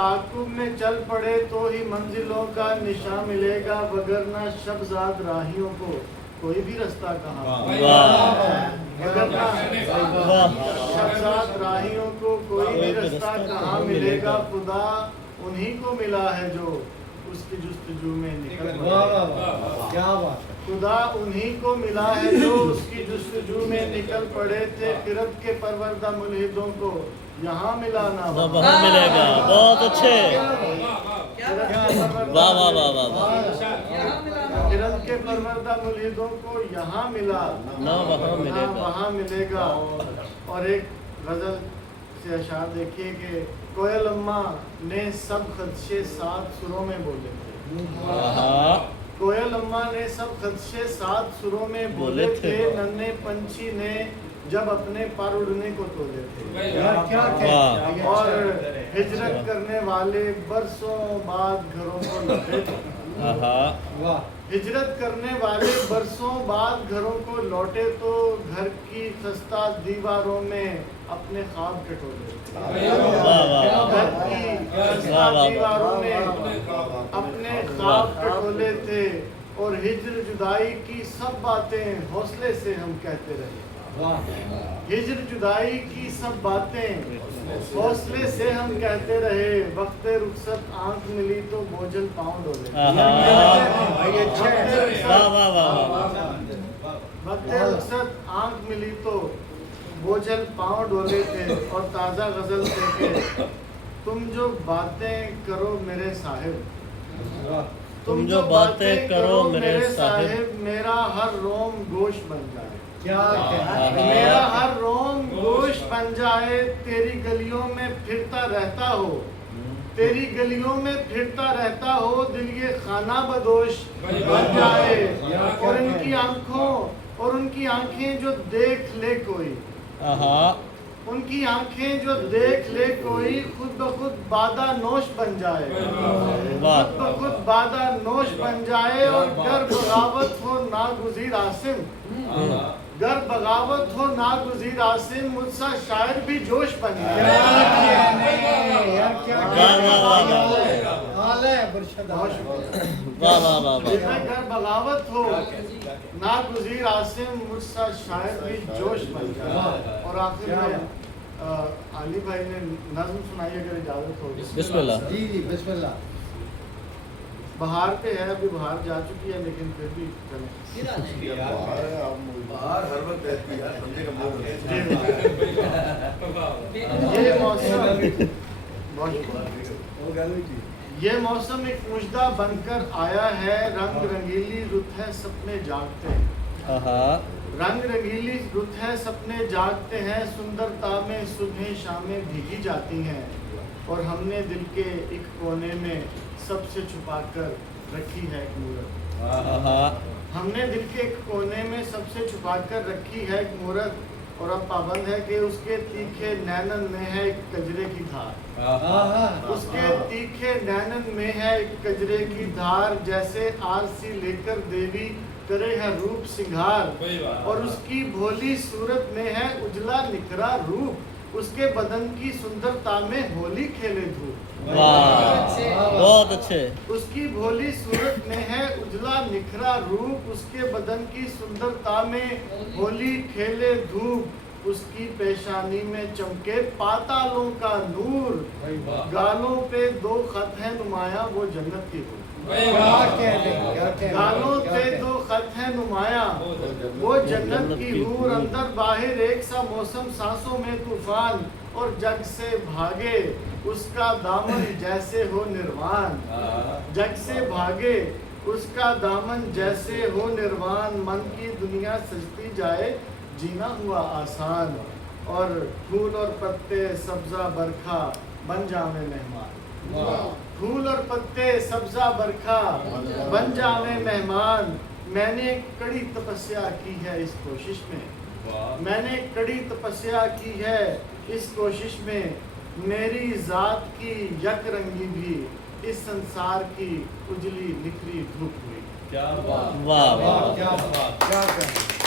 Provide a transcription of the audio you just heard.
تعاقب میں چل پڑے تو ہی منزلوں کا نشان ملے گا، وگرنہ شبزاد راہیوں کو کوئی بھی رستہ کہاں، وگرنہ شبزاد راہیوں کو کوئی بھی رستہ کہاں ملے گا، خدا انہی کو ملا ہے جو اس کی جستجو میں نکل پڑے، خدا انہی کو ملا ہے جو اس کی جستجو میں نکل پڑے تھے، خرد کے پروردہ ملحدوں کو یہاں ملا نہ وہاں ملے گا۔ بہت اچھے، واہ واہ واہ واہ واہ، خرد کے پروردہ ملحدوں کو یہاں ملا نہ وہاں ملے گا۔ وہاں ملے گا۔ اور ایک غزل سے اشعار دیکھیے کہ کوئل اماں نے سب خدشے 7 سروں میں بولے تھے، کوئل اماں نے سب خدشے 7 سروں میں بولے تھے، ننھے پنچھی نے جب اپنے پر اڑنے کو تولے تھے، اور ہجرت کرنے والے برسوں بعد گھروں کو لوٹے تھے، ہجرت کرنے والے برسوں بعد گھروں کو لوٹے تو گھر کی خستہ دیواروں میں اپنے خواب ٹٹولے، گھر کی خستہ دیواروں میں اپنے خواب ٹٹولے تھے، اور ہجر جدائی کی سب باتیں حوصلے سے ہم کہتے رہے، ہجر جدائی کی سب باتیں حوصلے سے ہم کہتے رہے، وقت رخصت آنکھ ملی تو بوجھل پاؤں ڈولے، وقت رخصت آنکھ ملی تو بوجھل پاؤں ڈولے تھے، اور تازہ غزل تھے کہ تم جو باتیں کرو میرے صاحب، تم جو باتیں کرو میرے صاحب، میرا ہر روم گوشت بن جائے، میرا ہر روم گوشت بن جائے، تیری گلیوں میں پھرتا رہتا ہو، تیری گلیوں میں پھرتا رہتا ہو، دل یہ خانہ بدوش بن جائے، اور ان کی آنکھیں جو دیکھ لے کوئی، ان کی آنکھیں جو دیکھ لے کوئی، خود بخود بادہ نوش بن جائے، خود بخود بادہ نوش بن جائے، اور گر بغاوت ہو ناگزیر عاصم، گر بغاوت ہو ناگزیر عاصم، مجھ سا شاعر بھی جوش بن جائے، گر بغاوت ہو ناگزیر عاصم، مجھ سا شاعر بھی جوش بن جائے۔ اور آخر میں علی بھائی نے نظم سنائی اگر اجازت ہوگی۔ بسم اللہ۔ جی بسم اللہ۔ بہار پہ ہے، ابھی بہار جا چکی ہے لیکن پھر بھی چلیں، بہار ہر وقت رہتی ہے، بندے کا موڈ ہے۔ یہ موسم ایک مژدہ بن کر آیا ہے، رنگ رنگیلی رت ہے سپنے جاگتے ہیں، رنگ رنگیلی رت ہے سپنے جاگتے ہیں، سندرتا میں صبح شامیں بھیگی جاتی ہیں، اور ہم نے دل کے ایک کونے میں سب سے چھپا کر رکھی ہے ایک مورت، ہم نے دل کے ایک کونے میں سب سے چھپا کر رکھی ہے ایک مورت، اور اب پابند ہے کہ اس کے تیکھے نینن میں ہے ایک کجرے کی دھار، اس کے تیکھے نینن میں ہے ایک کجرے کی دھار، جیسے آرسی لے کر دیوی کرے ہے روپ سنگھار، اور اس کی بھولی صورت میں ہے اجلا نکھرا روپ، اس کے بدن کی سندرتا میں ہولی کھیلے دھوپ، بہت اچھے، اس کی بھولی صورت میں ہے اجلا نکھرا روپ، اس کے بدن کی سندرتا میں ہولی کھیلے دھوپ، اس کی پیشانی میں چمکے پاتالوں کا نور، گالوں پہ 2 خط ہیں نمایاں وہ جنت کی ہو، گالوں پہ 2 خط ہیں نمایاں وہ جنت کی حور، اندر باہر ایک سا موسم سانسوں میں طوفان، اور جگ سے بھاگے اس کا دامن جیسے ہو نروان، جگ سے بھاگے اس کا دامن جیسے ہو نروان، من کی دنیا سجتی جائے جینا ہوا آسان، اور پھول اور پتے سبزہ برکھا بن جاویں مہمان، پھول اور پتے سبزہ برکھا بن جاویں مہمان، میں نے کڑی تپسیا کی ہے اس کوشش میں، میں نے کڑی تپسیا کی ہے اس کوشش میں، میری ذات کی یک رنگی بھی اس سنسار کی اجلی نکھری دھوپ ہوئی۔ واہ واہ، کیا بات، کیا بات، کیا